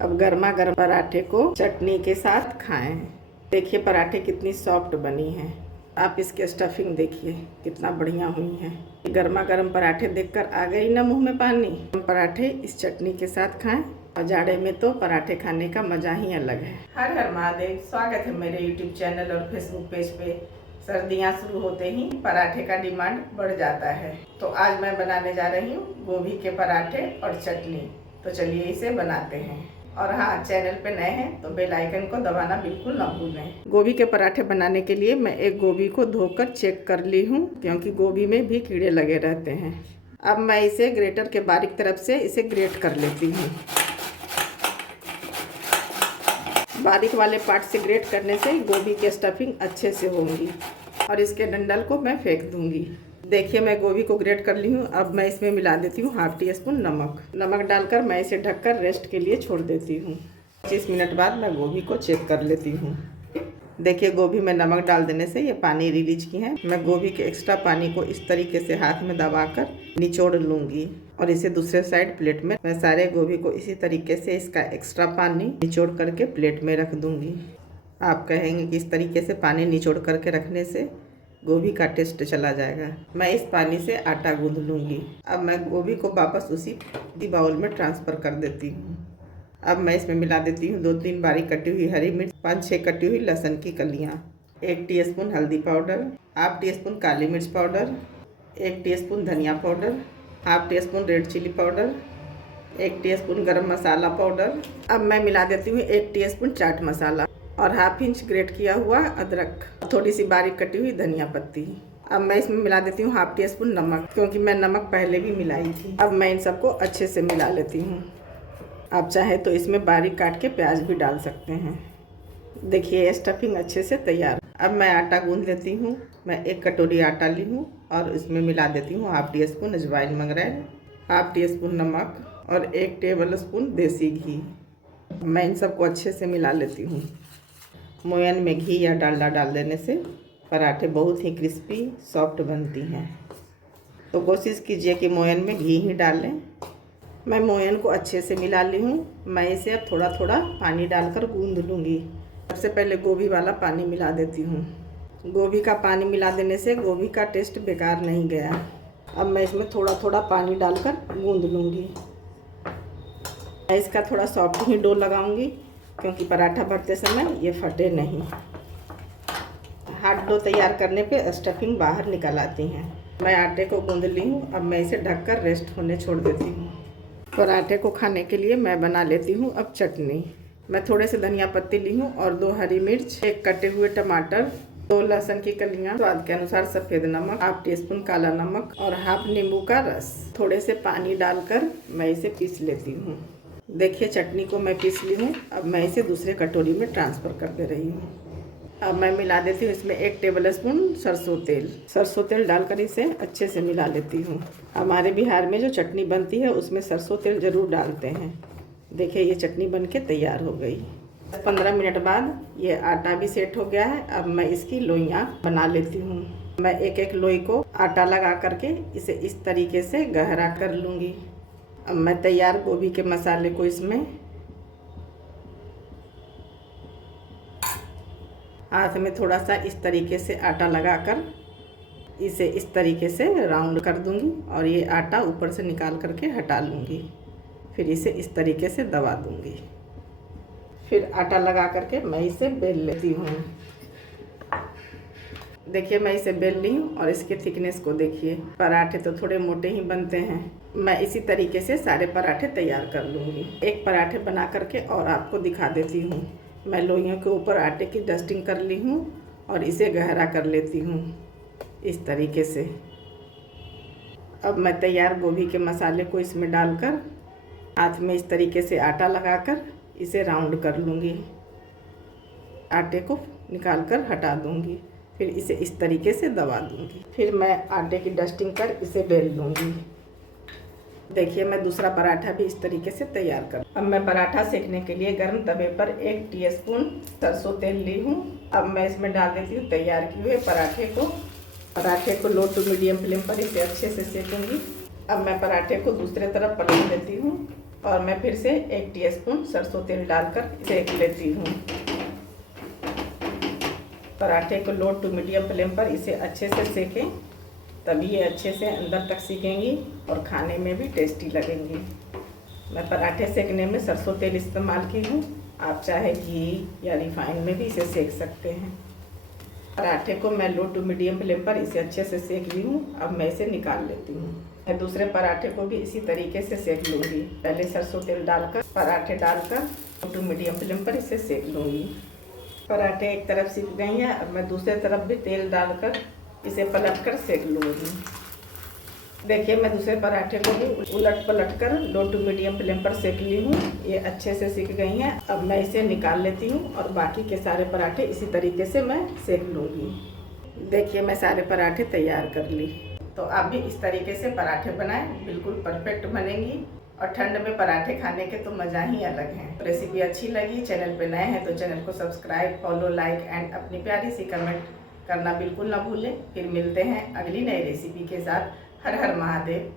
अब गर्मा गर्म पराठे को चटनी के साथ खाएं। देखिए पराठे कितनी सॉफ्ट बनी हैं। आप इसके स्टफिंग देखिए कितना बढ़िया हुई हैं। गर्मा गर्म पराठे देखकर आ गई ना मुंह में पानी। हम पराठे इस चटनी के साथ खाएं और जाड़े में तो पराठे खाने का मजा ही अलग है। हर हर महादेव। स्वागत है मेरे यूट्यूब चैनल और फेसबुक पेज पे। सर्दियाँ शुरू होते ही पराठे का डिमांड बढ़ जाता है, तो आज मैं बनाने जा रही हूँ गोभी के पराठे और चटनी। तो चलिए इसे बनाते हैं। और हाँ, चैनल पे नए हैं तो बेल आइकन को दबाना बिल्कुल ना भूलें। गोभी के पराठे बनाने के लिए मैं एक गोभी को धोकर चेक कर ली हूँ, क्योंकि गोभी में भी कीड़े लगे रहते हैं। अब मैं इसे ग्रेटर के बारीक तरफ से इसे ग्रेट कर लेती हूँ। बारीक वाले पार्ट से ग्रेट करने से गोभी की स्टफिंग अच्छे से होंगी और इसके डंडल को मैं फेंक दूंगी। देखिए मैं गोभी को ग्रेट कर ली हूँ। अब मैं इसमें मिला देती हूँ हाफ टी स्पून नमक डालकर मैं इसे ढककर रेस्ट के लिए छोड़ देती हूँ। 25 मिनट बाद मैं गोभी को चेक कर लेती हूँ। देखिए गोभी में नमक डाल देने से ये पानी रिलीज की है। मैं गोभी के एक्स्ट्रा पानी को इस तरीके से हाथ में दबाकर निचोड़ लूँगी और इसे दूसरे साइड प्लेट में मैं सारे गोभी को इसी तरीके से इसका एक्स्ट्रा पानी निचोड़ करके प्लेट में रख दूँगी। आप कहेंगे कि इस तरीके से पानी निचोड़ करके रखने से गोभी का टेस्ट चला जाएगा। मैं इस पानी से आटा गूंद लूँगी। अब मैं गोभी को वापस उसी बाउल में ट्रांसफ़र कर देती हूँ। अब मैं इसमें मिला देती हूँ 2-3 बारीक कटी हुई हरी मिर्च, 5-6 कटी हुई लहसुन की कलियाँ, 1 टीस्पून हल्दी पाउडर, हाफ टीस्पून काली मिर्च पाउडर, 1 टीस्पून धनिया powder, half teaspoon red chilli powder, 1 teaspoon garam masala powder. अब मैं मिला देती हूँ 1 टीस्पून चाट मसाला और हाफ इंच ग्रेट किया हुआ अदरक, थोड़ी सी बारीक कटी हुई धनिया पत्ती। अब मैं इसमें मिला देती हूँ हाफ टी स्पून नमक, क्योंकि मैं नमक पहले भी मिलाई थी। अब मैं इन सबको अच्छे से मिला लेती हूँ। आप चाहे तो इसमें बारीक काट के प्याज भी डाल सकते हैं। देखिए ये स्टफिंग अच्छे से तैयार। अब मैं आटा गूंद लेती हूँ। मैं 1 कटोरी आटा ली हूँ और इसमें मिला देती हूँ हाफ टी स्पून अजवाइन मंगरेल, हाफ टी स्पून नमक और 1 टेबल स्पून देसी घी। मैं इन सबको अच्छे से मिला लेती हूँ। मोयन में घी या डालडा डाल देने से पराठे बहुत ही क्रिस्पी सॉफ्ट बनती हैं, तो कोशिश कीजिए कि मोयन में घी ही डालें। मैं मोयन को अच्छे से मिला ली हूँ। मैं इसे अब थोड़ा थोड़ा पानी डालकर गूंद लूँगी। सबसे पहले गोभी वाला पानी मिला देती हूँ। गोभी का पानी मिला देने से गोभी का टेस्ट बेकार नहीं गया। अब मैं इसमें थोड़ा थोड़ा पानी डालकर गूंद लूँगी। मैं इसका थोड़ा सॉफ्ट ही डो लगाऊँगी, क्योंकि पराठा भरते समय ये फटे नहीं। हार्ड डो तैयार करने पे स्टफिंग बाहर निकल आती हैं। मैं आटे को गूंद ली हूँ। अब मैं इसे ढककर रेस्ट होने छोड़ देती हूँ। पराठे को खाने के लिए मैं बना लेती हूँ अब चटनी। मैं थोड़े से धनिया पत्ती ली हूँ और 2 हरी मिर्च, 1 कटे हुए टमाटर, 2 लहसुन की कलियाँ, स्वाद के अनुसार सफ़ेद नमक, हाफ टी स्पून काला नमक और हाफ नींबू का रस। थोड़े से पानी डालकर मैं इसे पीस लेती हूँ। देखिए चटनी को मैं पीस ली हूँ। अब मैं इसे दूसरे कटोरी में ट्रांसफ़र कर दे रही हूँ। अब मैं मिला देती हूँ इसमें 1 टेबल स्पून सरसों तेल डालकर इसे अच्छे से मिला लेती हूँ। हमारे बिहार में जो चटनी बनती है उसमें सरसों तेल ज़रूर डालते हैं। देखिए ये चटनी बनके तैयार हो गई। 15 मिनट बाद ये आटा भी सेट हो गया है। अब मैं इसकी लोइयाँ बना लेती हूँ। मैं एक एक लोई को आटा लगा करके इसे इस तरीके से गहरा कर लूँगी। अब मैं तैयार गोभी के मसाले को इसमें हाथ में थोड़ा सा इस तरीके से आटा लगाकर इसे इस तरीके से राउंड कर दूंगी और ये आटा ऊपर से निकाल करके हटा लूँगी। फिर इसे इस तरीके से दबा दूंगी। फिर आटा लगा करके मैं इसे बेल लेती हूँ। देखिए मैं इसे बेल ली हूँ और इसके थिकनेस को देखिए। पराठे तो थोड़े मोटे ही बनते हैं। मैं इसी तरीके से सारे पराठे तैयार कर लूँगी। एक पराठे बना करके और आपको दिखा देती हूँ। मैं लोइयों के ऊपर आटे की डस्टिंग कर ली हूँ और इसे गहरा कर लेती हूँ इस तरीके से। अब मैं तैयार गोभी के मसाले को इसमें डालकर हाथ में इस तरीके से आटा लगाकर इसे राउंड कर लूँगी। आटे को निकाल कर हटा दूँगी। फिर इसे इस तरीके से दबा दूँगी। फिर मैं आटे की डस्टिंग कर इसे बेल लूँगी। देखिए मैं दूसरा पराठा भी इस तरीके से तैयार कर। अब मैं पराठा सेकने के लिए गर्म तवे पर 1 टीस्पून सरसों तेल ली हूँ। अब मैं इसमें डाल देती हूँ तैयार किए हुए पराठे को लो टू मीडियम फ्लेम पर इसे अच्छे से सेकूँगी। अब मैं पराठे को दूसरे तरफ पलट देती हूँ और मैं फिर से 1 टीस्पून सरसों तेल डालकर सेक लेती हूँ। पराठे को लो टू मीडियम फ्लेम पर इसे अच्छे से सेकें, तभी ये अच्छे से अंदर तक सीखेंगी और खाने में भी टेस्टी लगेंगी। मैं पराठे सेकने में सरसों तेल इस्तेमाल की हूँ, आप चाहे घी या रिफाइन में भी इसे सेक सकते हैं। पराठे को मैं लो टू मीडियम फ्लेम पर इसे अच्छे से सेक ली हूँ। अब मैं इसे निकाल लेती हूँ। मैं दूसरे पराठे को भी इसी तरीके से सेक लूँगी। पहले सरसों तेल डालकर पराठे डालकर लो टू मीडियम फ्लेम पर इसे सेक लूँगी। पराठे एक तरफ सिक गई हैं, अब मैं दूसरे तरफ भी तेल डालकर इसे पलट कर सेक लूँगी। देखिए मैं दूसरे पराठे को भी उलट पलट कर लो टू मीडियम फ्लेम पर सेक ली हूँ। ये अच्छे से सिक गई हैं। अब मैं इसे निकाल लेती हूँ और बाकी के सारे पराठे इसी तरीके से मैं सेक लूँगी। देखिए मैं सारे पराठे तैयार कर ली। तो आप भी इस तरीके से पराठे बनाएं, बिल्कुल परफेक्ट बनेंगी। और ठंड में पराठे खाने के तो मज़ा ही अलग है। रेसिपी अच्छी लगी, चैनल पे नए हैं तो चैनल को सब्सक्राइब, फॉलो, लाइक एंड अपनी प्यारी सी कमेंट करना बिल्कुल ना भूलें। फिर मिलते हैं अगली नई रेसिपी के साथ। हर हर महादेव।